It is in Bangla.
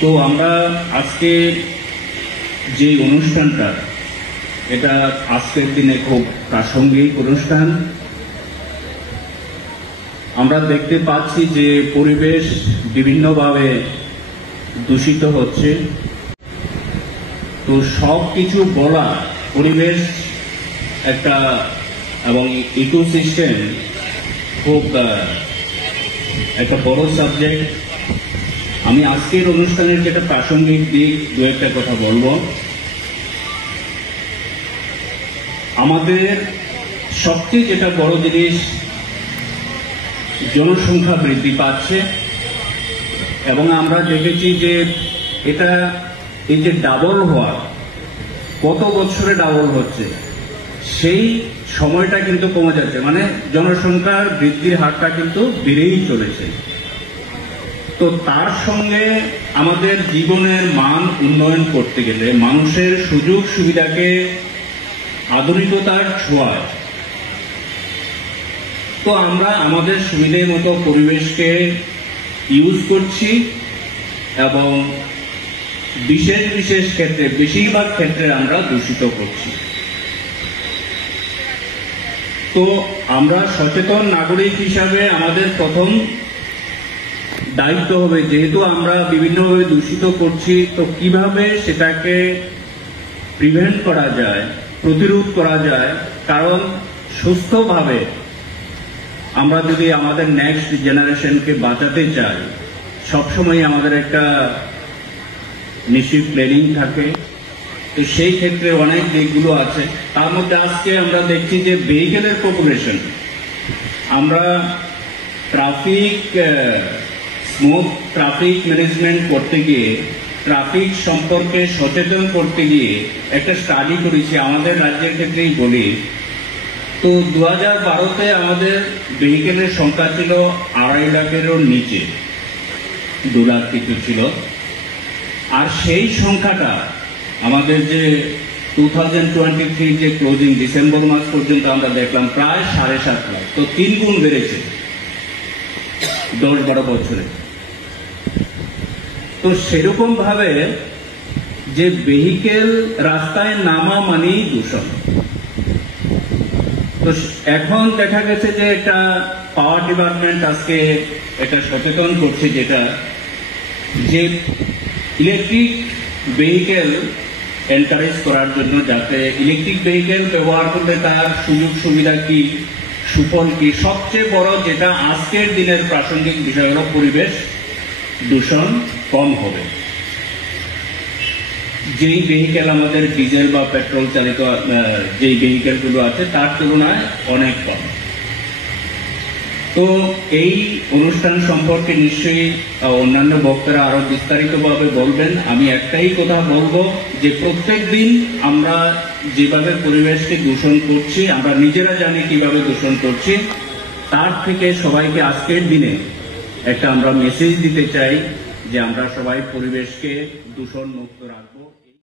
তো আমরা আজকে যে অনুষ্ঠানটা, এটা আজকের দিনে খুব প্রাসঙ্গিক অনুষ্ঠান। আমরা দেখতে পাচ্ছি যে পরিবেশ বিভিন্নভাবে দূষিত হচ্ছে। তো সব কিছু বলা, পরিবেশ একটা এবং ইকোসিস্টেম খুব একটা বড় সাবজেক্ট। আমি আজকের অনুষ্ঠানের যেটা প্রাসঙ্গিক দিক দু একটা কথা বলবো। আমাদের সবচেয়ে যেটা বড় জিনিস, জনসংখ্যা বৃদ্ধি পাচ্ছে এবং আমরা দেখেছি যে এটা এই যে ডাবল হওয়া, কত বছরে ডাবল হচ্ছে, সেই সময়টা কিন্তু কমে যাচ্ছে, মানে জনসংখ্যার বৃদ্ধির হারটা কিন্তু বেড়েই চলেছে। তো তার সঙ্গে আমাদের জীবনের মান উন্নয়ন করতে গেলে মানুষের সুযোগ সুবিধাকে আধুনিকতার ছোঁয়ায়, তো আমরা আমাদের সুবিধে মতো পরিবেশকে ইউজ করছি এবং বিশেষ বিশেষ ক্ষেত্রে, বেশিরভাগ ক্ষেত্রে আমরা দূষিত করছি। তো আমরা সচেতন নাগরিক হিসাবে আমাদের প্রথম দায়িত্ব হবে, যেহেতু আমরা বিভিন্নভাবে দূষিত করছি, তো কিভাবে সেটাকে প্রিভেন্ট করা যায়, প্রতিরোধ করা যায়। কারণ সুস্থভাবে আমরা যদি আমাদের নেক্সট জেনারেশনকে বাঁচাতে চাই, সবসময় আমাদের একটা নিশ্চিত প্ল্যানিং থাকে। তো সেই ক্ষেত্রে অনেক দিকগুলো আছে। তার মধ্যে আজকে আমরা দেখছি যে ভেহিকেলের পপুলেশন, আমরা স্মুথ ট্রাফিক ম্যানেজমেন্ট করতে গিয়ে, ট্রাফিক সম্পর্কে সচেতন করতে গিয়ে একটা স্টাডি করেছি, আমাদের রাজ্যের ক্ষেত্রেই বলি। তো 2012-তে আমাদের ভেহিকেলের সংখ্যা ছিল 2.5 লাখেরও নিচে, 2 লাখ কিছু ছিল। আর সেই সংখ্যাটা আমাদের যে 2023 যে ক্লোজিং ডিসেম্বর মাস পর্যন্ত আমরা দেখলাম প্রায় 7.5 লাখ। তো 3 গুণ বেড়েছে 10-12 বছরে। তো সেরকম ভাবে যে ভেহিকেল রাস্তায় নামা মানেই দূষণ। তো এখন দেখা গেছে যে একটা পাওয়ার ডিপার্টমেন্ট আজকে এটা সচেতন করছে, যেটা যে ইলেকট্রিক ভেহিকেল এনকারেজ করার জন্য, যাতে ইলেকট্রিক ভেহিকেল ব্যবহার করলে তার সুযোগ সুবিধা কি, সুফল কি। সবচেয়ে বড় যেটা আজকের দিনের প্রাসঙ্গিক বিষয় হল পরিবেশ দূষণ কম হবে। যেই ভেহিকেল আমাদের ডিজেল বা পেট্রোল চালিত যেই ভেহিকেলগুলো আছে তার তুলনায় অনেক কম। তো এই অনুষ্ঠান সম্পর্কে নিশ্চয়ই অন্যান্য বক্তারা আরো বিস্তারিতভাবে বলবেন। আমি একটাই কথা বলবো যে প্রত্যেক দিন আমরা যেভাবে পরিবেশকে দূষণ করছি, আমরা নিজেরা জানি কিভাবে দূষণ করছি, তার থেকে সবাইকে আজকের দিনে একটা আমরা মেসেজ দিতে চাই যে আমরা সবাই পরিবেশকে দূষণ মুক্ত রাখবো।